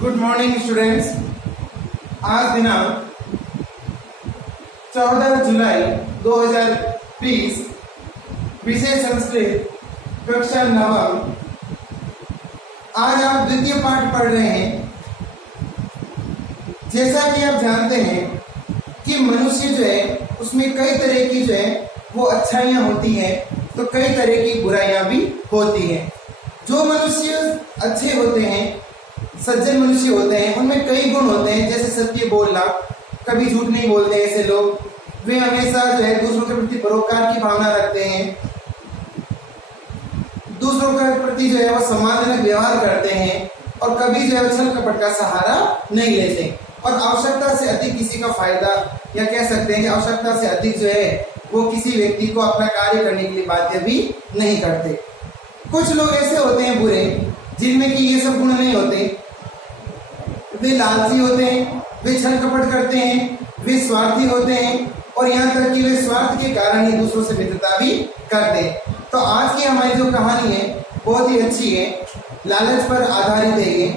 Good morning students. आज दिनांक 14 जुलाई 2020, विषय संस्कृत, कक्षा नवम। आज आप द्वितीय पाठ पढ़ रहे हैं। जैसा कि आप जानते हैं कि मनुष्य जो है उसमें कई तरह की जो है वो अच्छाइयाँ होती हैं, तो कई तरह की बुराइयां भी होती हैं। जो मनुष्य अच्छे होते हैं, सज्जन मनुष्य होते हैं, उनमें कई गुण होते हैं, जैसे सत्य बोलना, कभी झूठ नहीं बोलते हैं ऐसे लोग। वे हमेशा जो है दूसरों के प्रति परोपकार की भावना रखते हैं, दूसरों के प्रति जो है वो सम्मानजनक व्यवहार करते हैं और कभी जो है छल कपट का सहारा नहीं लेते और आवश्यकता से अधिक किसी का फायदा, या कह सकते हैं कि आवश्यकता से अधिक जो है वो किसी व्यक्ति को अपना कार्य करने के लिए बाध्य भी नहीं करते। कुछ लोग ऐसे होते हैं बुरे, जिनमें कि ये सब गुण नहीं होते। वे लालची होते हैं, वे छल कपट करते हैं, वे स्वार्थी होते हैं और यहाँ तक कि वे स्वार्थ के कारण ही दूसरों से मित्रता भी करते हैं। तो आज की हमारी जो कहानी है बहुत ही अच्छी है, लालच पर आधारित है ये।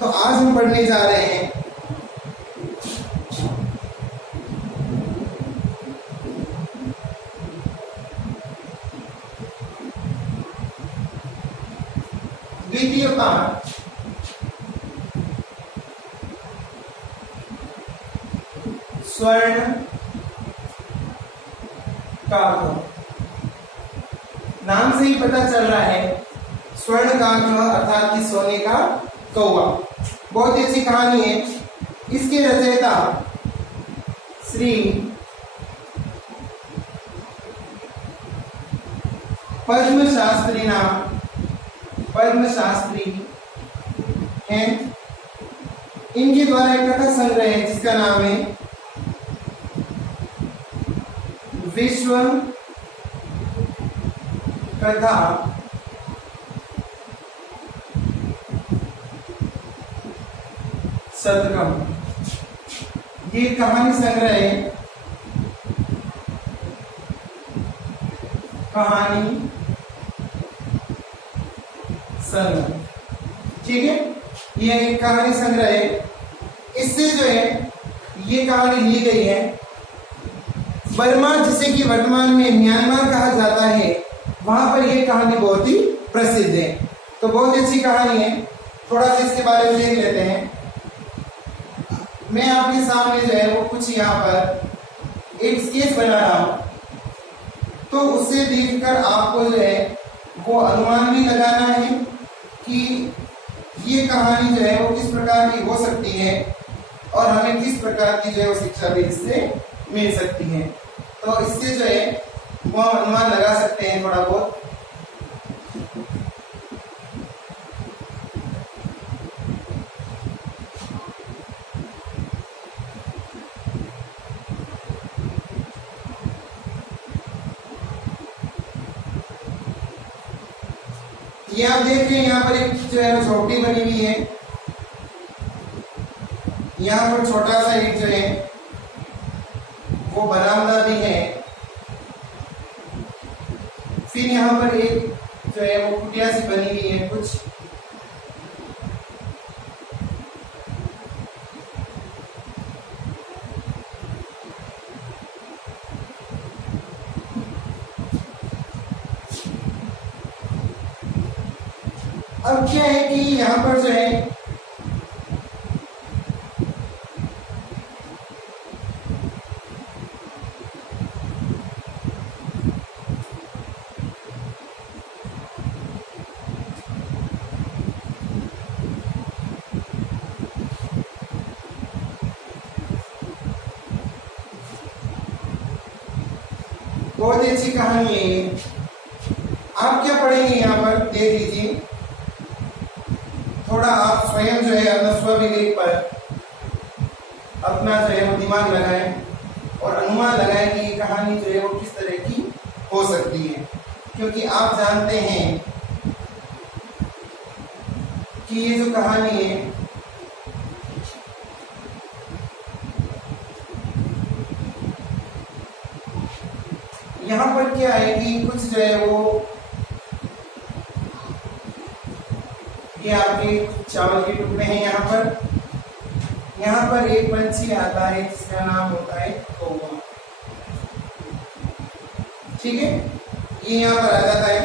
तो आज हम पढ़ने जा रहे हैं द्वितीय पाठ, स्वर्ण काव्य। नाम से ही पता चल रहा है, स्वर्ण काव्य अर्थात कि सोने का कौवा। बहुत ही अच्छी कहानी है। इसके रचयिता श्री पद्म शास्त्री हैं। इनके द्वारा एक कथा संग्रह है जिसका नाम है विश्व कथा शतकम। ये कहानी संग्रह है, कहानी संग्रह, ठीक है। ये एक कहानी संग्रह है। इससे जो है ये कहानी ली गई है। बर्मा, जिसे कि वर्तमान में म्यांमार कहा जाता है, वहां पर यह कहानी बहुत ही प्रसिद्ध है। तो बहुत अच्छी कहानी है। थोड़ा सा इसके बारे में देख लेते हैं। मैं आपके सामने जो है वो कुछ यहाँ पर एक स्केच बना रहा हूं, तो उससे देखकर आपको जो है वो अनुमान भी लगाना है कि ये कहानी जो है वो किस प्रकार की हो सकती है और हमें किस प्रकार की जो है वो शिक्षा भी इससे मिल सकती है। तो इससे जो है वो हम अनुमान लगा सकते हैं थोड़ा बहुत। ये आप देख रहे हैं, यहाँ पर एक जो है झोपड़ी बनी हुई है। यहाँ पर छोटा सा एक जो है वो बरामदा भी है। फिर यहाँ पर एक जो है वो कुटिया सी बनी हुई है कुछ। अब क्या है कि यहाँ पर जो है बहुत ही अच्छी कहानी है। आप क्या पढ़ेंगे यहाँ पर देख लीजिए। थोड़ा आप स्वयं जो है अपना स्वविवेक पर अपना जो है वो दिमाग लगाएं और अनुमान लगाएं कि ये कहानी जो है वो किस तरह की हो सकती है, क्योंकि आप जानते हैं कि ये जो कहानी है यहाँ पर क्या है कि कुछ जो है वो ये आपके चावल के टुकड़े हैं। यहाँ पर एक पंछी आता है जिसका नाम होता है कौवा। ठीक है, ये यहाँ पर आ जाता है।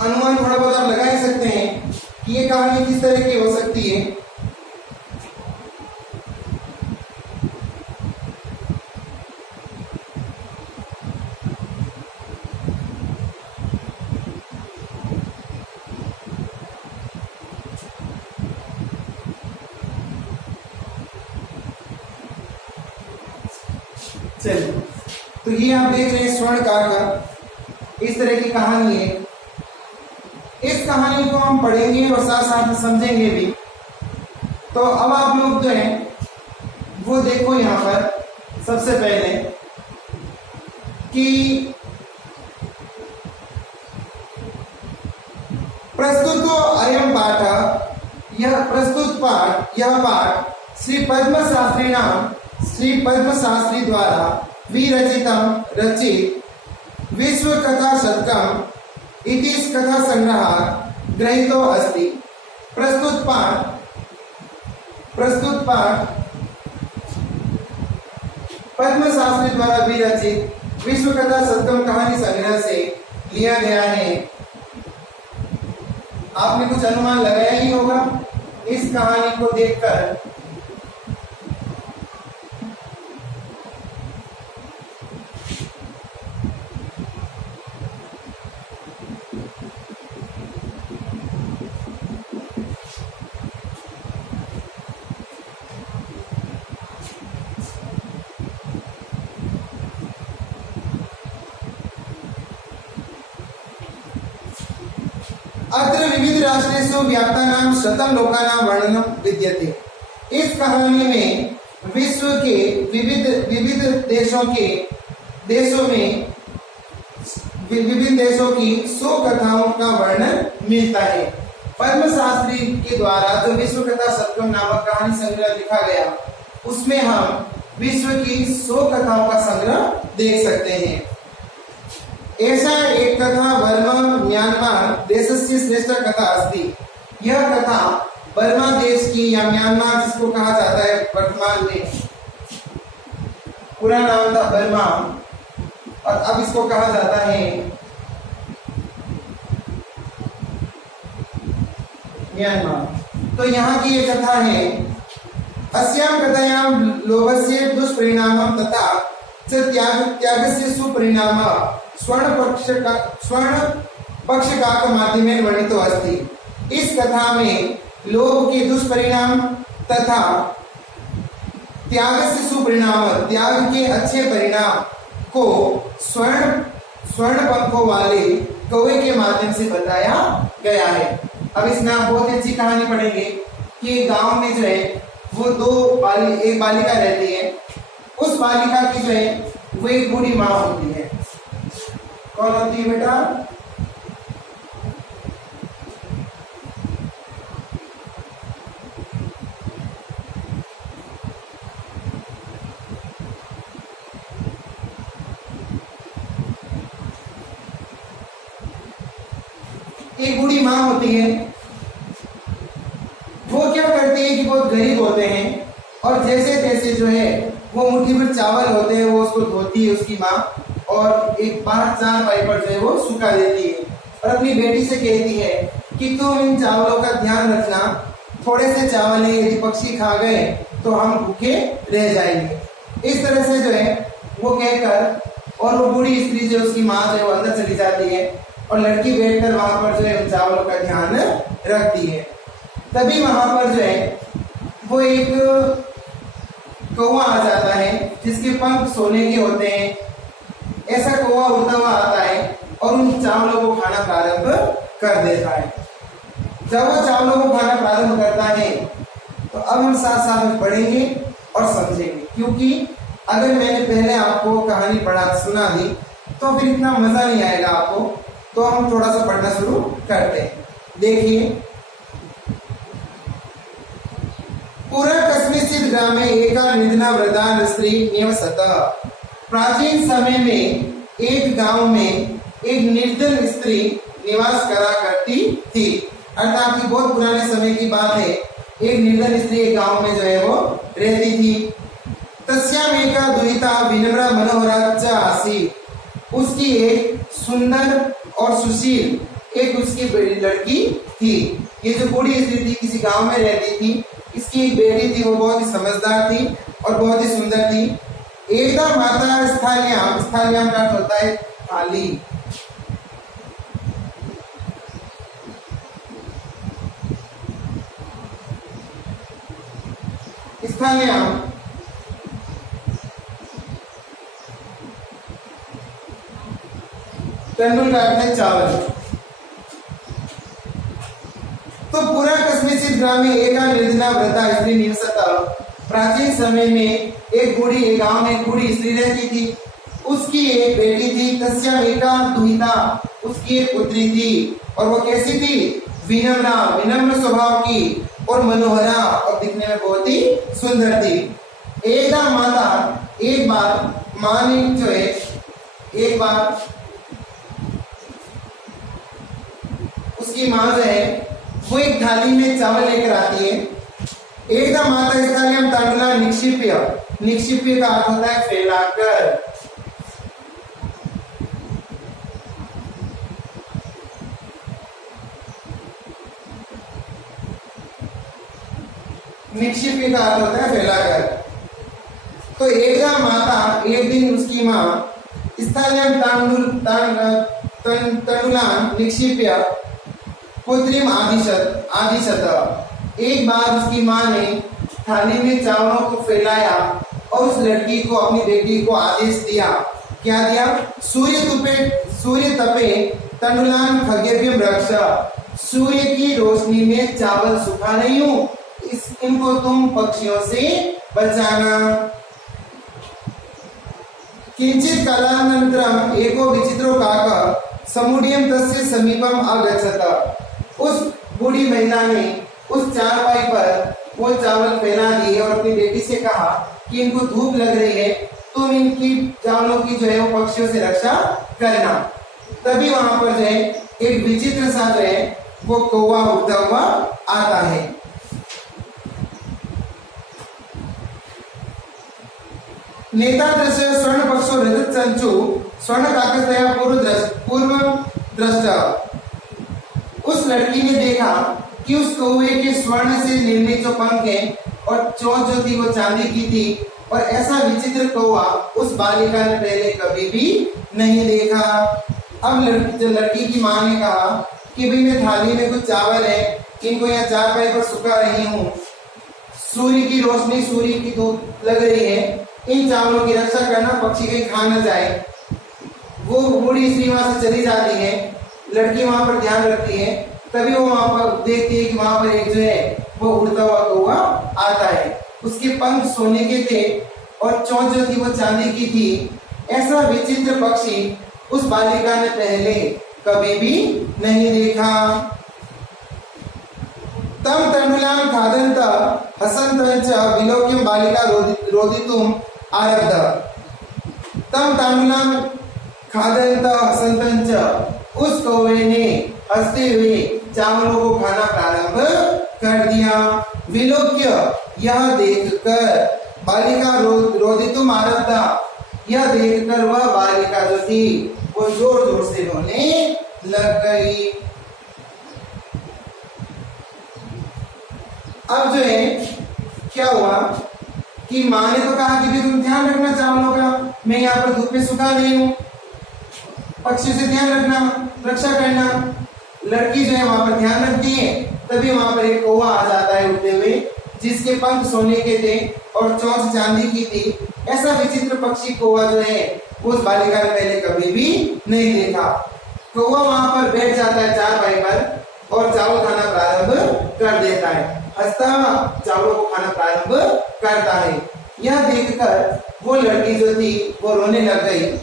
अनुमान थोड़ा बहुत आप लगा ही सकते हैं कि ये कहानी किस तरह की हो सकती है। चलिए, तो ये आप देख रहे हैं स्वर्णकार का इस तरह की कहानी है। इस कहानी को हम पढ़ेंगे और साथ साथ समझेंगे भी। तो अब आप लोग जो है वो देखो यहाँ पर सबसे पहले कि प्रस्तुतो अयम पाठ, यह प्रस्तुत पाठ, यह पाठ श्री पद्म शास्त्री द्वारा रचित विश्व कथा शतकम इति कथा संग्रह ग्रहीतो अस्ति। प्रस्तुत पाठ पद्म शास्त्री द्वारा विरचित विश्व कथा शतकम कहानी संग्रह से लिया गया है। आपने कुछ अनुमान लगाया ही होगा इस कहानी को देखकर। अत्र विविध राष्ट्रेषु व्याप्तानां शतं लोकानां वर्णनं विद्यते। इस कहानी में विश्व के विविध देशों की 100 कथाओं का वर्णन मिलता है। पद्म शास्त्री के द्वारा जो विश्व कथा शतकम नामक कहानी संग्रह लिखा गया, उसमें हम विश्व की 100 कथाओं का संग्रह देख सकते हैं। ऐसा एक कथा बर्मा म्यांमार देशस्य श्रेष्ठ कथा अस्ति। यह कथा बर्मा देश की या म्यांमार जिसको कहा जाता है वर्तमान में, पूरा नाम था बर्मा और अब इसको कहा जाता है म्यांमार। तो यहाँ की ये कथा है। अस्याम कथायां लोभस्य दुष्परिणामं तथा त्यागस्य सुपरिणामः स्वर्ण पक्षकाक माध्यमेन वर्णितो अस्ति। इस कथा में लोभ के दुष्परिणाम तथा त्याग से सुपरिणाम, त्याग के अच्छे परिणाम को स्वर्ण पंखों वाले कौवे के माध्यम से बताया गया है। अब इसमें आप बहुत अच्छी कहानी पढ़ेंगे कि गांव में जो है वो एक बालिका रहती है। उस बालिका की जो है वो एक बूढ़ी माँ होती है। कौन होती है बेटा? एक बूढ़ी माँ होती है। वो क्या करती है कि बहुत गरीब होते हैं और जैसे तैसे जो है वो मुट्ठी भर चावल होते हैं वो उसको धोती है उसकी माँ और एक 4 पाई पर जो है वो सुखा देती है और अपनी बेटी से कहती है कि तुम इन चावलों का ध्यान रखना, थोड़े से चावल है, यदि पक्षी खा गए तो हम भूखे रह जाएंगे। इस तरह से जो है वो कहकर और वो बूढ़ी स्त्री जो उसकी माँ जो है वो अंदर चली जाती है और लड़की बैठकर वहां पर जो है उन चावलों का ध्यान रखती है। तभी वहां पर जो है वो एक कौवा आ जाता है जिसके पंख सोने के होते हैं। ऐसा कौवा उड़ता हुआ आता है और उन चावलों को खाना प्रारंभ कर देता है। जब वो चावलों को खाना प्रारंभ करता है तो अब हम साथ साथ में पढ़ेंगे और समझेंगे, क्योंकि अगर मैंने पहले आपको कहानी सुना दी तो फिर इतना मजा नहीं आएगा आपको। तो हम थोड़ा सा पढ़ना शुरू करते हैं। देखिए, पूरा कस्मे से कस्मिंश्चित् ग्रामे एका निर्जना वृद्धा स्त्री निवसत। प्राचीन समय में एक गांव में एक निर्धन स्त्री निवास करा करती थी। अर्थात कि बहुत पुराने समय की बात है, एक निर्धन स्त्री एक गांव में जो है वो रहती थी। तस्याम एका दुहिता विनम्रा मनोहरा च आसीत्। उसकी एक सुंदर और सुशील एक उसकी बड़ी लड़की थी। ये जो बूढ़ी स्त्री थी किसी गांव में रहती थी, इसकी एक बेटी थी, वो बहुत ही समझदार थी और बहुत ही सुंदर थी। एकदा माता स्थाल्याम, स्थाल्याम का अर्थ होता है थाली। स्थाल्याम तंडुल का अर्थ है चावल। तो पूरा कस्मिंश्चित् ग्रामे एका निर्जना वृद्धा स्त्री निवसत। प्राचीन समय में एक गांव में एक बूढ़ी स्त्री रहती थी। उसकी एक बेटी थी। तस्याम एका दुहिता, उसकी एक पुत्री थी और वो कैसी थी? विनम्रा, विनम्र स्वभाव की और मनोहरा और दिखने में बहुत ही सुंदर थी। एकदा माता, एक बार माँ ने जो है एक बार उसकी माँ जो है वो एक थाली में चावल लेकर आती है। एकदम माता स्थाल्याम तांडुला निक्षिप्य, निक्षिप्य का अर्थ होता है फैलाकर। निक्षिप्य का अर्थ होता है फैलाकर। तो एकदम माता, एक दिन उसकी माँ स्थाल्याम तांडुलान निक्षिप्य पुत्रीम आदिशत। एक बार उसकी माँ ने थाली में चावलों को फैलाया और उस लड़की को, अपनी बेटी को आदेश दिया। क्या दिया? सूर्य तपे तंडुलान खगेभ्यम रक्ष। सूर्य की रोशनी में चावल सूखा नहीं हूं, इनको तुम पक्षियों से बचाना। किंचित कालानंतरम एको विचित्रो काक समुद्यम तस्य समीपम आगच्छत। उस बूढ़ी महिला ने उस चारपाई पर वो चावल फैला दिए और अपनी बेटी से कहा कि इनको धूप लग रही है, तुम इनकी चावलों की जो है वो पक्षियों से रक्षा करना। तभी वहां पर जो है एक विचित्र सा जो है वो कौवा उड़ता हुआ आता है। नेता दृश्य स्वर्ण पक्षो रजत संचु स्वर्ण काकस्तया पूर्व दृष्टा। उस लड़की ने देखा कि उस कौवे के स्वर्ण से निर्मित जो पंख है और चोंच जो थी वो चांदी की थी, और ऐसा विचित्र कौवा उस बालिका ने पहले कभी भी नहीं देखा। अब लड़की की माँ ने कहा कि भाई मैं थाली में कुछ चावल है, इनको यहाँ चारपाई पर सुखा रही हूँ, सूर्य की रोशनी, सूर्य की धूप लग रही है, इन चावलों की रक्षा करना, पक्षी कहीं खा न जाए। वो बूढ़ी स्त्री वहां से चली जाती है। लड़की वहां पर ध्यान रखती है। तभी वो वहां पर देखती है कि वहां पर एक जो है वो उड़ता हुआ कौवा आता है। उसके पंख सोने के थे और चोंच जो थी वो चांदी की थी। ऐसा विचित्र पक्षी उस बालिका ने पहले कभी भी नहीं देखा। तम तंडुलान खादंत हसंत च विलोक्यम बालिका रोदितुम आरब्ध। तम तंडुलान खादंत हसंत च, उस कौवे ने हंसते हुए चावलों को खाना प्रारंभ कर दिया। विलोक्य, यह देखकर बालिका रोदितुम आरब्धा, यह देखकर वह बालिका जो थी वो जोर जोर से रोने लग गई। अब जो है क्या हुआ कि माँ ने तो कहा कि भी तुम ध्यान रखना चावलों का, मैं यहाँ पर धूप में सुखा रही हूँ, पक्षी से ध्यान रखना, रक्षा करना। लड़की जो है वहां पर ध्यान रखती है। तभी वहां पर एक कौवा आ जाता है उड़ते हुए, जिसके पंख सोने के थे और चोंच चांदी की थी। ऐसा विचित्र पक्षी कौवा जो है उस बालिका ने पहले कभी भी नहीं देखा। कौवा वहां पर बैठ जाता है चारपाई पर और चावल खाना प्रारंभ कर देता है। हंसता चावलों को खाना प्रारंभ करता है। यह देखकर वो लड़की जो थी वो रोने लग गई।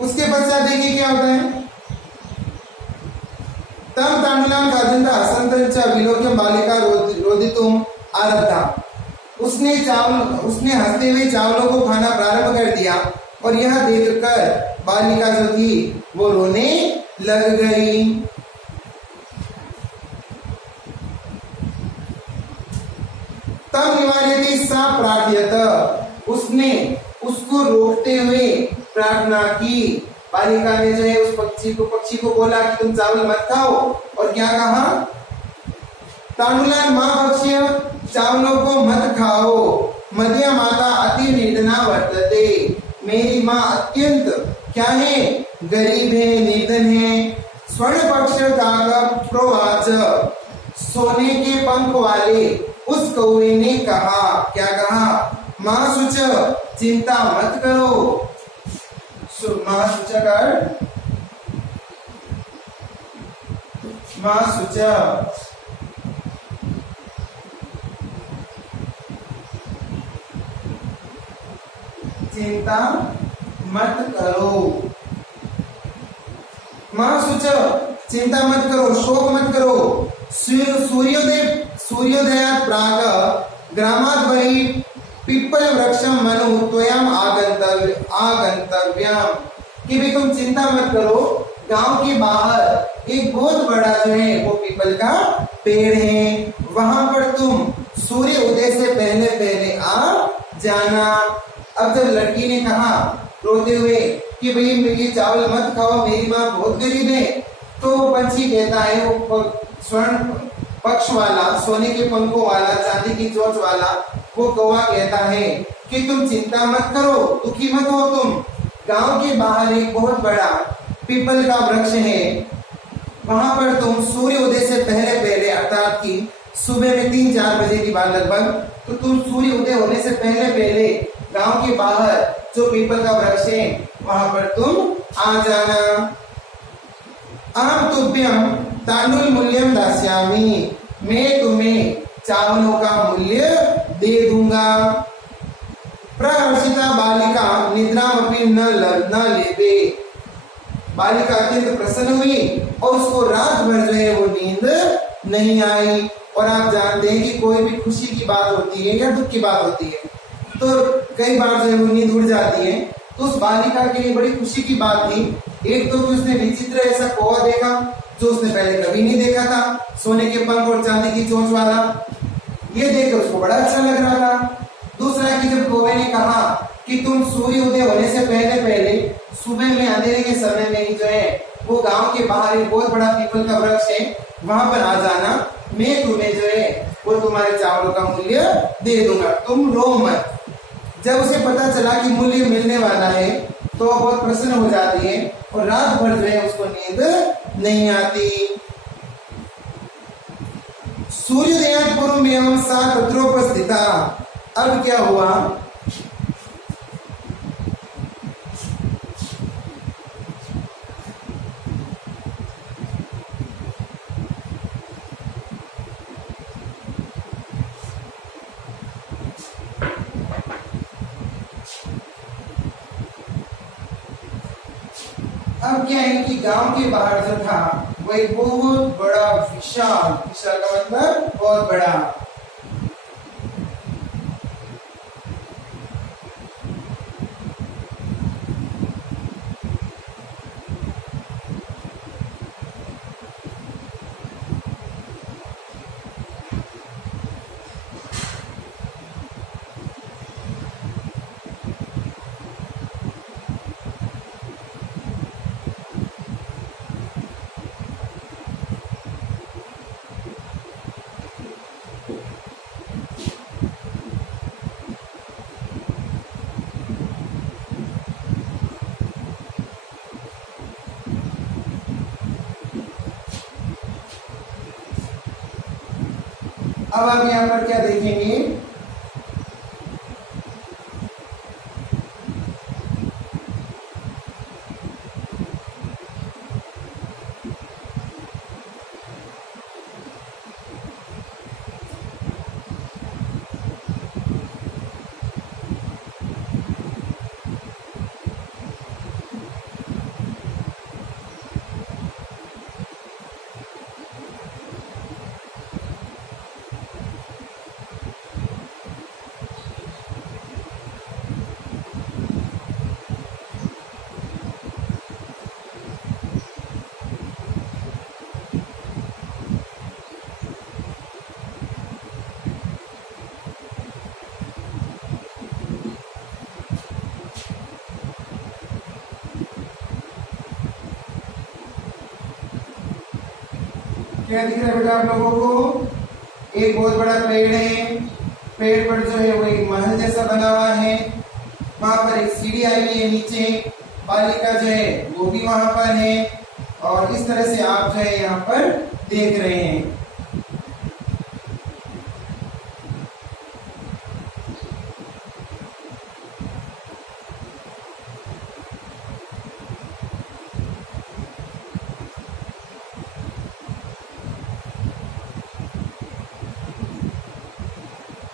उसके पश्चात देखिए क्या होता है। तांडुलान खादन्ता हसन्तं च विलोक्य बालिका रोदितुम् आरब्धा। उसने हंसते हुए चावलों को खाना प्रारंभ कर दिया और यह देखकर बालिका जो थी वो रोने लग गई। तब निवार्यते सा प्रार्थयत, उसने उसको रोकते हुए प्रार्थना की। बालिका ने जो है उस पक्षी को बोला कि तुम चावल मत खाओ, और क्या कहा? तांडुलान मां भक्ष्य, चावलों को मत खाओ। मध्य माता अति निर्धना वर्तते, मेरी माँ अत्यंत क्या है? गरीब है, निर्धन है। स्वर्ण पक्ष काक प्रोवाच, सोने के पंख वाले उस कौवे ने कहा, क्या कहा? मां शुच, चिंता मत करो। मां शुच कर, मां शुच, चिंता मत करो। मां शुच, चिंता मत करो, शोक मत करो। सूर्योदयात् प्राग ग्रामात् बहिः पिप्पल वृक्षम मनु त्वयाम आगंतव्यम, कि भी तुम चिंता मत करो, गांव के बाहर एक बहुत बड़ा जो है वो पीपल का पेड़ है, वहां पर तुम सूर्य उदय से पहले पहले आ जाना। अब जब लड़की ने कहा रोते हुए कि भाई ये चावल मत खाओ, मेरी माँ बहुत गरीब है, तो पंछी कहता है, वो स्वर्ण पक्ष वाला, सोने के पंखों वाला, चांदी की चोंच वाला वो कौवा कहता है कि तुम चिंता मत करो, दुखी मत हो तुम। गांव के बाहर एक बहुत बड़ा पीपल का वृक्ष है, वहां पर तुम सूर्य उदय से पहले पहले, अर्थात कि सुबह में 3-4 बजे की बात लगभग, तो तुम सूर्य उदय होने से पहले पहले गांव के बाहर जो पीपल का वृक्ष है वहां पर तुम आ जाना। अहम तुभ्यम तांडुल मूल्यम दास्यामि, मैं तुम्हें चावलों का मूल्य दे दूंगा। प्रहर्षिता बालिका निद्रामपि न लेवे, बालिका अत्यंत प्रसन्न हुई और उसको रात भर जो है वो नींद नहीं आई। और आप जानते हैं कि कोई भी खुशी की बात होती है या दुख की बात होती है तो कई बार जो है वो नींद उड़ जाती है। तो उस बालिका के लिए बड़ी खुशी की बात थी, एक तो कि उसने विचित्र ऐसा कौवा देखा जो उसने पहले कभी नहीं देखा था, सोने के पंख और चांदी की चोंच वाला, ये देखकर उसको बड़ा अच्छा लग रहा था। दूसरा कि जब कौवे ने कहा कि तुम सूर्य उदय होने से पहले पहले सुबह में अंधेरे के समय में ही जो है वो गांव के बाहर एक बहुत बड़ा पीपल का वृक्ष है, वहां पर आ जाना, मैं तुम्हें जो है वो तुम्हारे चावलों का मूल्य दे दूंगा, तुम रो मत। जब उसे पता चला कि मूल्य मिलने वाला है तो वो बहुत प्रसन्न हो जाती है और रात भर जो है उसको नींद नहीं आती। सूर्योदयात् पूर्वमेवं सा तत्रोपस्थिता, अब क्या हुआ? अब क्या है कि गांव के बाहर जो था वो एक बहुत बड़ा विशाल का मतलब बहुत बड़ा अब आप यहाँ पर क्या देखेंगे? क्या दिख रहा है बेटा आप लोगों को? एक बहुत बड़ा पेड़ है, पेड़ पर जो है वो एक महल जैसा बना हुआ है, वहां पर एक सीढ़ी आई हुई है नीचे, बालिका जो है वो भी वहां पर है, और इस तरह से आप जो है यहाँ पर देख रहे हैं।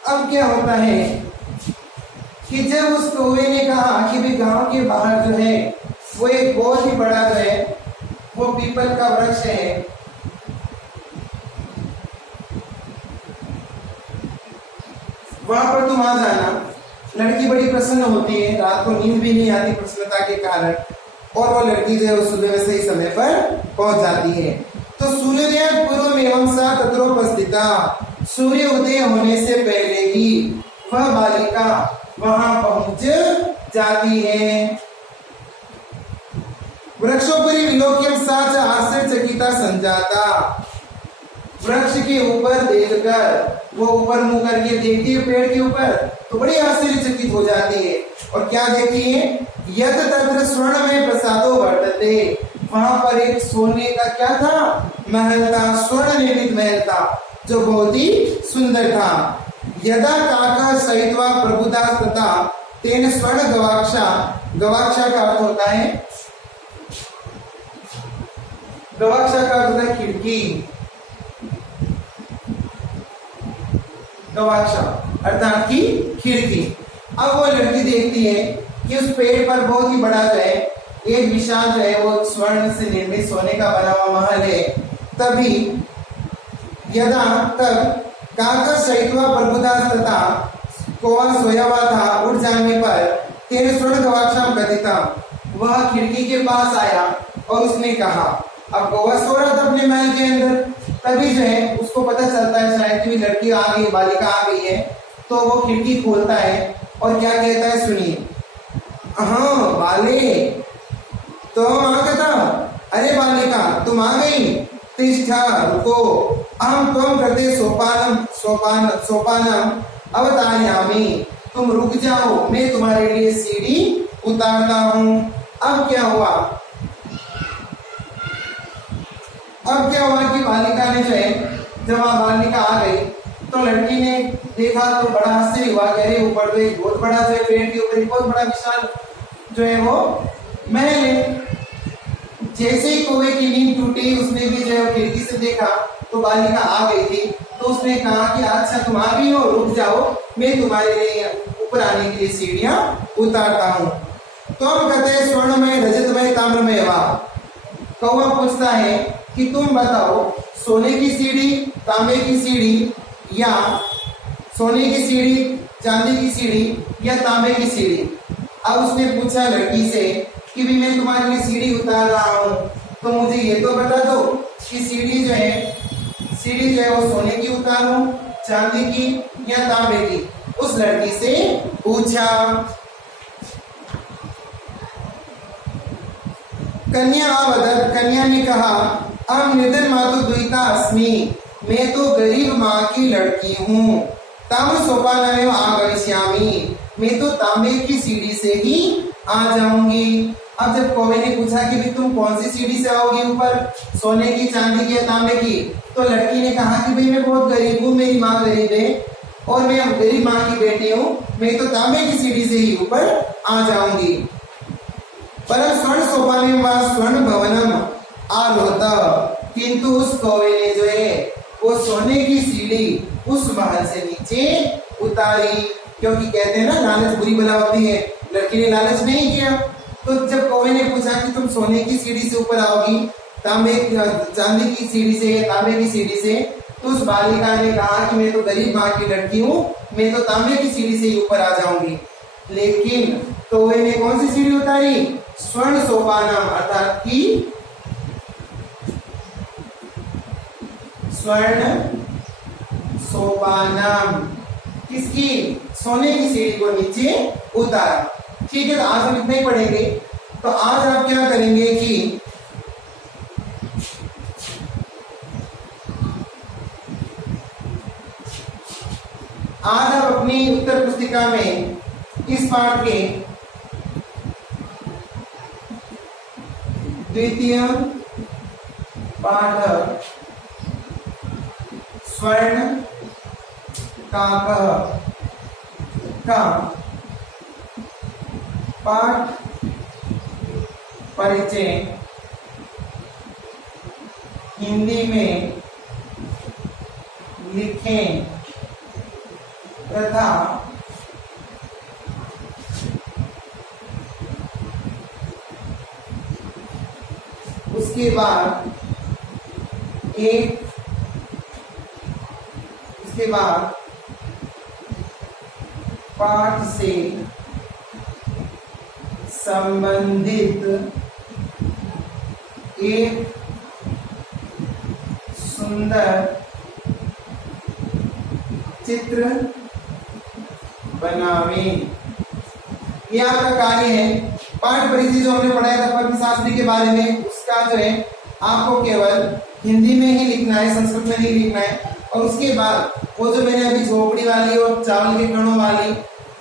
अब क्या होता है कि जब उस कौवे ने कहा कि भी गांव के बाहर जो है वो एक बहुत ही बड़ा जो है वो पीपल का वृक्ष है, वहां पर तुम आ जाना। लड़की बड़ी प्रसन्न होती है, रात को नींद भी नहीं आती प्रसन्नता के कारण, और वो लड़की जो है वो सुबह में सही समय पर पहुंच जाती है। तो सूर्योदय पूर्व एवं सा तत्रोपस्थिता, सूर्य उदय होने से पहले ही वह बालिका वहां पहुंच जाती है। वृक्षोपरि विलोक्यम सा च आश्चर्यचकिता संजाता, वृक्ष के ऊपर देखकर वो ऊपर मुंह करके देखती है पेड़ के ऊपर, तो बड़ी आश्चर्यचकित हो जाती है। और क्या देखती है? यत तत्र स्वर्णमय प्रसादो वर्तते, वहां पर एक सोने का क्या था? महल था, स्वर्ण निर्मित महल था जो बहुत ही सुंदर था। यदा काका सहित्वा प्रबुदा तथा तेन स्वर्ण गवाक्षा, गवाक्षा का अर्थ होता है, गवाक्षा का अर्थ होता है खिड़की, गवाक्षा अर्थात की खिड़की। अब वो लड़की देखती है कि उस पेड़ पर बहुत ही बड़ा जो है एक विशाल जो है वो स्वर्ण से निर्मित सोने का बना हुआ महल है। तभी यदा तब काका सहित्वा प्रबुदास तथा कौवा सोया हुआ था, उठ जाने पर तेरे स्वर्ण गवाक्षा गतिता, वह खिड़की के पास आया और उसने कहा, अब कौवा सो रहा था अपने महल के अंदर, तभी जो है उसको पता चलता है शायद कि लड़की आ गई, बालिका आ गई है, तो वो खिड़की खोलता है और क्या कहता है सुनिए। हाँ बाले तो आ गया, अरे बालिका तुम आ गई, तिष्ठा रुको, अहम त्वं कृते सोपानम अवतारयामि, तुम रुक जाओ मैं तुम्हारे लिए सीढ़ी उतारता हूँ। अब क्या हुआ? अब क्या हुआ कि बालिका ने जो है जब वहां बालिका आ गई तो लड़की ने देखा तो बड़ा आश्चर्य हुआ, कह रही ऊपर तो एक बहुत बड़ा जो है पेड़ के ऊपर एक बहुत बड़ा विशाल जो है वो महल है। जैसे ही कौवे की नींद टूटी, उसने भी जो है खिड़की से देखा तो बालिका आ गई थी, तो उसने कहा कि अच्छा तुम आ गई हो, रुक जाओ मैं तुम्हारे लिए ऊपर आने के लिए सीढ़ियां उतारता हूँ। तो हम कहते हैं स्वर्णमय रजतमय ताम्रमय वा, कौवा पूछता है कि तुम बताओ सोने की सीढ़ी, तांबे की सीढ़ी, या सोने की सीढ़ी, चांदी की सीढ़ी या तांबे की सीढ़ी। अब उसने पूछा लड़की से कि भी मैं तुम्हारे लिए सीढ़ी उतार रहा हूँ, तो मुझे ये तो बता दो कि सीढ़ी जो है वो सोने की उतारूं, चांदी की या तांबे की। उस लड़की से पूछा। कन्या आवदत, कन्या ने कहा, अहम निर्धन मातु द्विता अस्मि, मैं तो गरीब माँ की लड़की हूँ। ताम्र सोपानमेव आगमिष्यामि, मैं तो तांबे की सीढ़ी से ही आ जाऊंगी। अब जब कौवे ने पूछा कि भी तुम कौन सी सीढ़ी से आओगी ऊपर, सोने की, चांदी की या तांबे की, तो लड़की ने कहा कि भाई मैं बहुत गरीब हूँ, मेरी माँ गरीब है और मैं गरीब माँ की बेटी हूँ, मैं तो तांबे की सीढ़ी से ही ऊपर आ जाऊंगी। परम स्वर्ण सोपाने व स्वर्ण भवनम आरोहता, किंतु उस कौवे ने जो है वो सोने की सीढ़ी उस महल से नीचे उतारी, क्योंकि कहते हैं ना लालच बुरी बला होती है। लड़की ने लालच नहीं किया, तो जब कौवे ने पूछा कि तुम सोने की सीढ़ी से ऊपर आओगी, तांबे चांदी की सीढ़ी से, तांबे की सीढ़ी से, तो उस बालिका ने कहा कि मैं तो गरीब माँ की लड़की हूँ, मैं तो तांबे की सीढ़ी से ही ऊपर आ जाऊंगी। लेकिन कौवे ने कौन सी सीढ़ी उतारी? स्वर्ण सोपानम, अर्थात की स्वर्ण सोपानम, किसकी? सोने की सीढ़ी को नीचे उतारा। ठीक है, तो आज हम इतना ही पढ़ेंगे। तो आज आप क्या करेंगे कि आज आप अपनी उत्तर पुस्तिका में इस पाठ के द्वितीय पाठ स्वर्ण काकः का पाठ परिचय हिंदी में लिखें तथा उसके बाद पाठ से संबंधित एक सुंदर चित्र बनावें। ये आपका कार्य है। पाठ परिचय जो हमने पढ़ाया था पद्मशास्त्री के बारे में, उसका जो है आपको केवल हिंदी में ही लिखना है, संस्कृत में नहीं लिखना है। और उसके बाद वो जो मैंने अभी झोपड़ी वाली और चावल के कणों वाली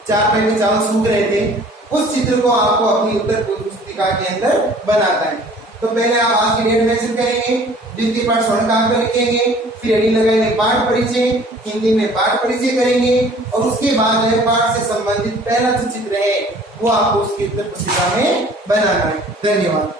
4 पैकेट चावल सूख रहे थे, उस चित्र को आपको अपनी उत्तर पुस्तिका के अंदर बनाता है। तो पहले आप आज की डेट मेंशन करेंगे, द्वितीय पाठ स्वर्ण काव्य लिखेंगे, फिर एडी लगाएंगे पाठ परिचय, हिंदी में पाठ परिचय करेंगे और उसके बाद जो पाठ से संबंधित पहला जो चित्र है वो आपको उसकी उत्तर पुस्तिका में बनाना है। धन्यवाद।